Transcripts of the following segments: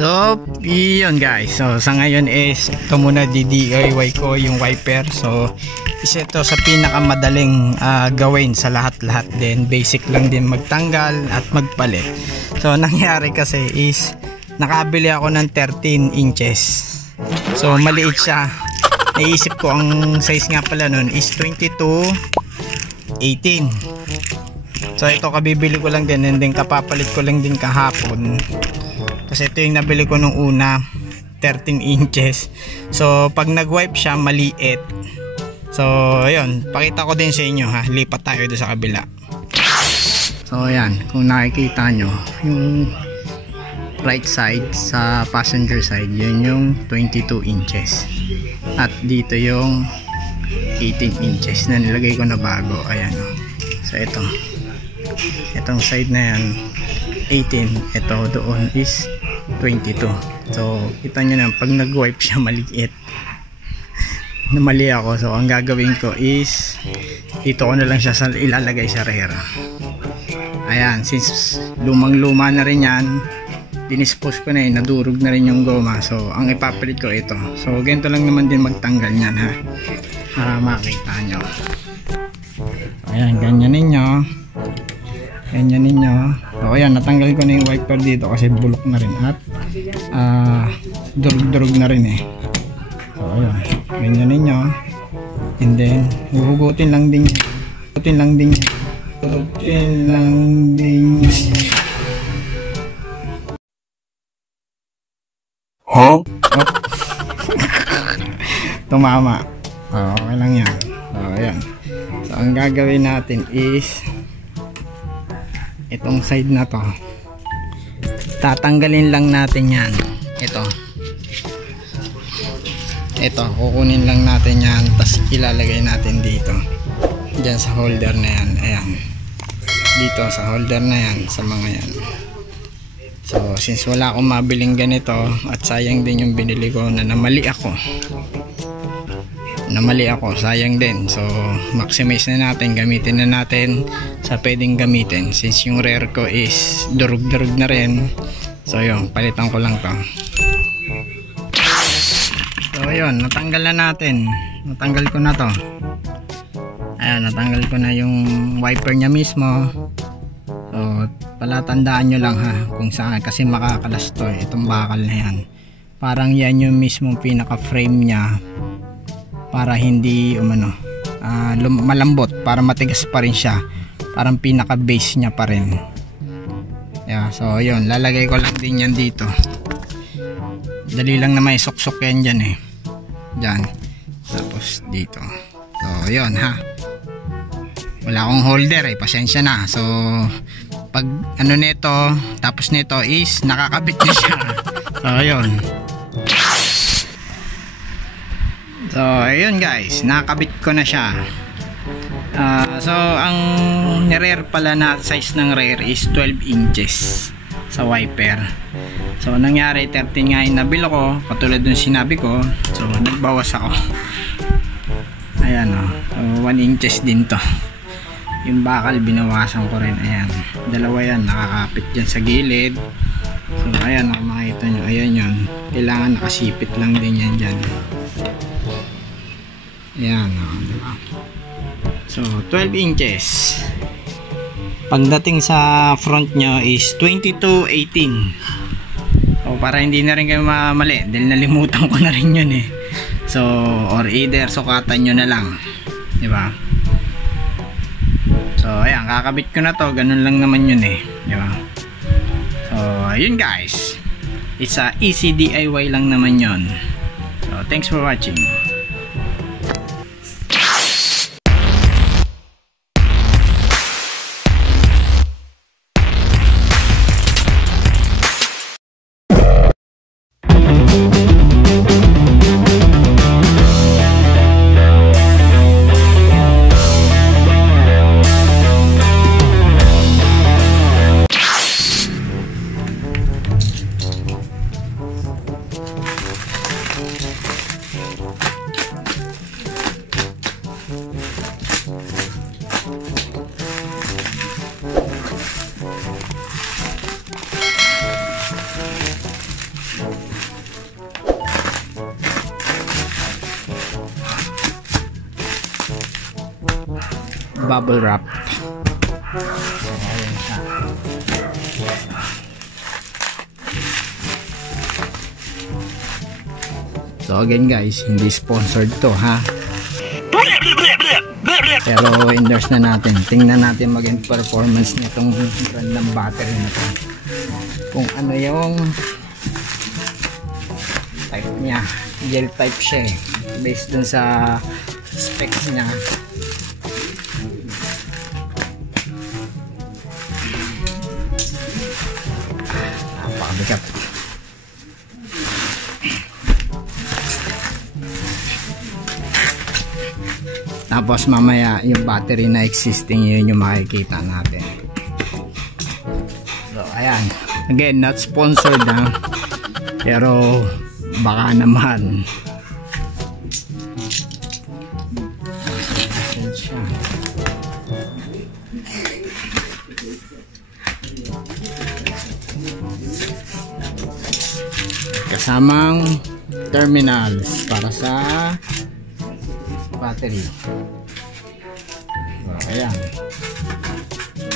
So, yun guys. So, sa ngayon is ito muna DIY ko yung wiper. So, isa ito sa pinakamadaling gawin sa lahat-lahat din. Basic lang din magtanggal at magpalit. So, nangyari kasi is nakabili ako ng 13 inches. So, maliit siya. Naisip ko ang size nga pala nun is 22-18. So, ito kabibili ko lang din and then kapapalit ko lang din kahapon. Kasi ito yung nabili ko nung una, 13 inches. So pag nag-wipe siya maliit. So ayun, pakita ko din sa inyo ha. Lipat tayo doon sa kabila. So ayan, kung nakikita nyo yung right side sa passenger side, yun yung 22 inches. At dito yung 18 inches na nilagay ko na bago. Ayan o. So itong side na yan 18, ito doon is 22. So kita nyo na pag nag-wipe siya maliit. Namali ako. So ang gagawin ko is dito ko na lang siya ilalagay sa rear. Ayan, since lumang luma na rin yan, dinispose ko na nadurog na rin yung goma. So ang ipapalit ko ito. So ganito lang naman din magtanggal yan ha, para makita nyo. Ayan, ganyan ninyo. So ayan, natanggal ko na yung wiper dito kasi bulok na rin at durug-durug na rin eh. So ayan, ganyan ninyo. And then huhugutin lang din. Huh? Oh. Tumama. Okay lang yan. So ayan. So ang gagawin natin is itong side na to, tatanggalin lang natin yan. Ito, kukunin lang natin yan, tapos ilalagay natin dito dyan sa holder na yan. Ayan, dito sa holder na yan, sa mga yan. So since wala akong mabiling ganito at sayang din yung binili ko na namali ako, sayang din. So maximize na natin, gamitin na natin sa pwedeng gamitin since yung rear ko is durug-durug na rin. So yun, palitan ko lang to. So yun, natanggal na natin, natanggal ko na to. Ayan, natanggal ko na yung wiper nya mismo. So palatandaan nyo lang ha kung saan, kasi makakalas to itong bakal na yan. Parang yan yung mismo pinaka frame nya, para hindi malambot, para matigas pa rin siya, parang pinaka base nya pa rin. Yeah, so yun, lalagay ko lang din yan dito. Dali lang na may suksok yan dyan eh, dyan, tapos dito. So yun ha, wala akong holder eh, pasensya na. So pag nito, tapos nito is nakakabit na siya. So yun. So ayun guys, nakabit ko na siya. So ang rear pala na size ng rear is 12 inches sa wiper. So nangyari 13 nga yung nabilo ko, katulad dun sinabi ko. So nagbawas ako. Ayan o, so 1 inches din to. Yung bakal binawasan ko rin. Ayan, dalawa yan, nakakapit dyan sa gilid. So ayan o, makita nyo, ayan yun, kailangan nakasipit lang din yan dyan. Ayan o, diba? So 12 inches. Pagdating sa front nyo is 22-18. So para hindi na rin kayo mali, dahil nalimutan ko na rin yun eh. So or either sukatan nyo na lang, diba? So ayan, kakabit ko na to, ganun lang naman yun eh, diba? So ayun guys, it's a easy DIY lang naman yun. So thanks for watching. bubble wrap. So ayan siya. So again guys, hindi sponsored to ha, pero endorse na natin. Tingnan natin maging performance nitong brand ng battery na to, kung ano yung type niya. Gel type siya eh, based dun sa specs niya. Napakabigat. Tapos mamaya yung battery na existing, yun yung makikita natin. So ayan, again not sponsored ha, pero baka naman. Kasamang terminals para sa battery. So, ayan.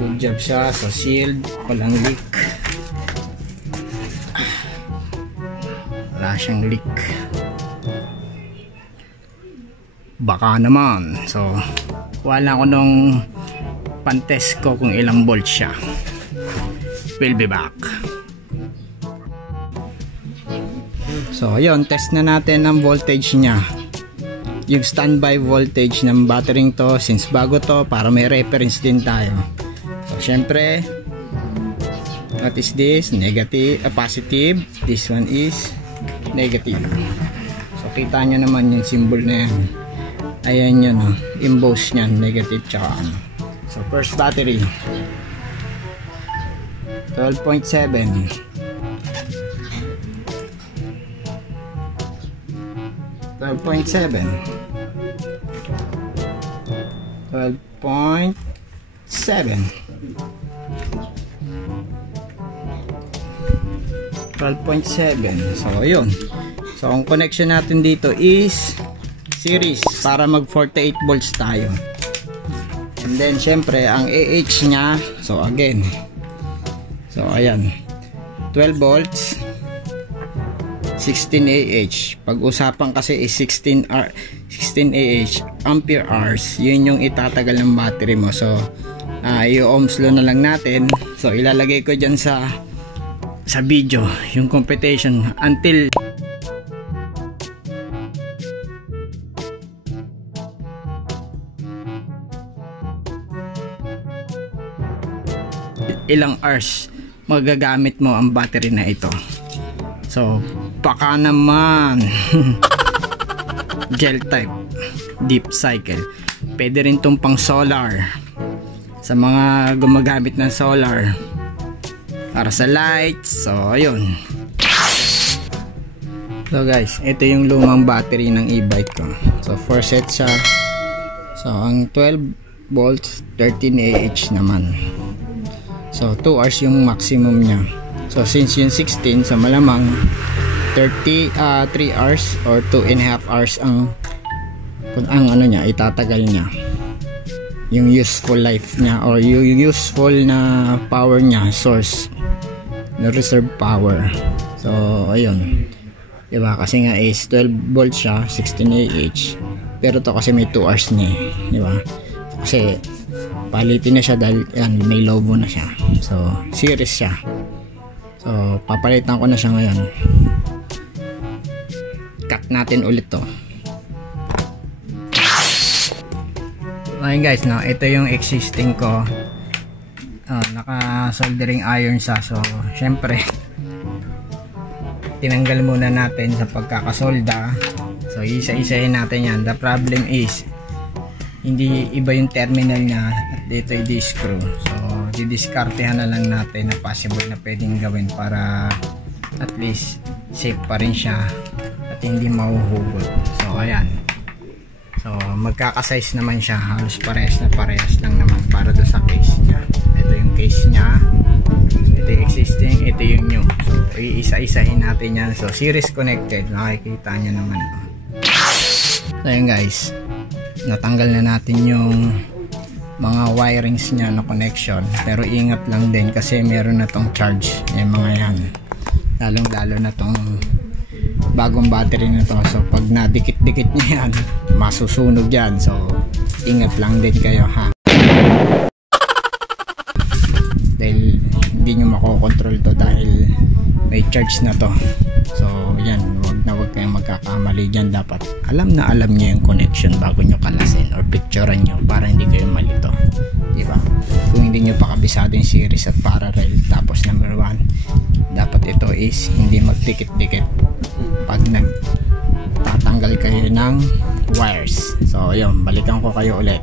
Good job siya. So sealed, walang leak. Wala siyang leak. Baka naman. So wala ko nung pantest ko kung ilang volts siya. We'll be back. So ayun, test na natin ang voltage niya, yung standby voltage ng battery to, since bago to, para may reference din tayo. So syempre, what is this? Negative, positive. This one is negative. So kita nyo naman yung symbol na yan. Ayan yun, emboss nyan, negative tsaka ano. So first battery 12.7, 12.7, 12.7, 12.7. So ayun. So ang connection natin dito is series para mag 48 volts tayo. And then syempre ang AH nya, so again, so ayan, 12 volts, 16 AH. Pag-usapan kasi is 16 AH, ampere hours. Yun yung itatagal ng battery mo. So i-ohms law na lang natin. So ilalagay ko dyan sa video yung computation until ilang hours magagamit mo ang battery na ito. So baka naman gel type, deep cycle. Pwede rin tong pang solar, sa mga gumagamit ng solar para sa lights. So ayun. So guys, ito yung lumang battery ng e-bike ko. So 4 sets siya. So ang 12 volts, 13 AH naman. So 2 hours yung maximum niya. So since yung 16, sa malamang 3 hours or 2.5 hours ang ano niya, itatagal niya. Yung useful life niya or yung useful na power niya, source na reserve power. So ayun. Diba? Kasi nga is 12 volts siya, 16 AH. Pero to kasi may 2 hours niya. Diba? Kasi palitin na siya dahil yan, may lobo na siya. So series siya. So papalitan ko na siya ngayon. Cut natin ulit to. Ayun guys, no, ito yung existing ko. Naka soldering iron siya. So syempre tinanggal muna natin sa pagkakasolda. So isa-isahin natin yan. The problem is hindi iba yung terminal niya at dito ay di-screw. So didiskartehan na lang natin na possible na pwedeng gawin para at least safe pa rin siya at hindi mahuhugot. So ayan. So magkaka-size naman siya, halos parehas lang naman para do sa case niya. Ito yung case niya, ito yung existing, ito yung new. So iisa-isahin natin yan. So series connected, makikita nyo naman. So ayan guys, natanggal na natin yung mga wirings niya na connection, pero ingat lang din kasi meron na tong charge yung mga yan, lalong lalo na tong bagong battery na to. So pag nadikit-dikit niya yan, masusunog yan, so ingat lang din kayo ha, dahil hindi nyo makokontrol to dahil may charge na to. So yan, wag kayong magkakamali dyan. Dapat alam na alam nyo yung connection bago nyo kalasin or picturean nyo para hindi kayo malito, diba? Kung hindi nyo pa kabisado yung series at parallel. Tapos number 1, dapat ito is hindi magdikit-dikit pag nagtatanggal kayo ng wires. So yun, balikan ko kayo ulit.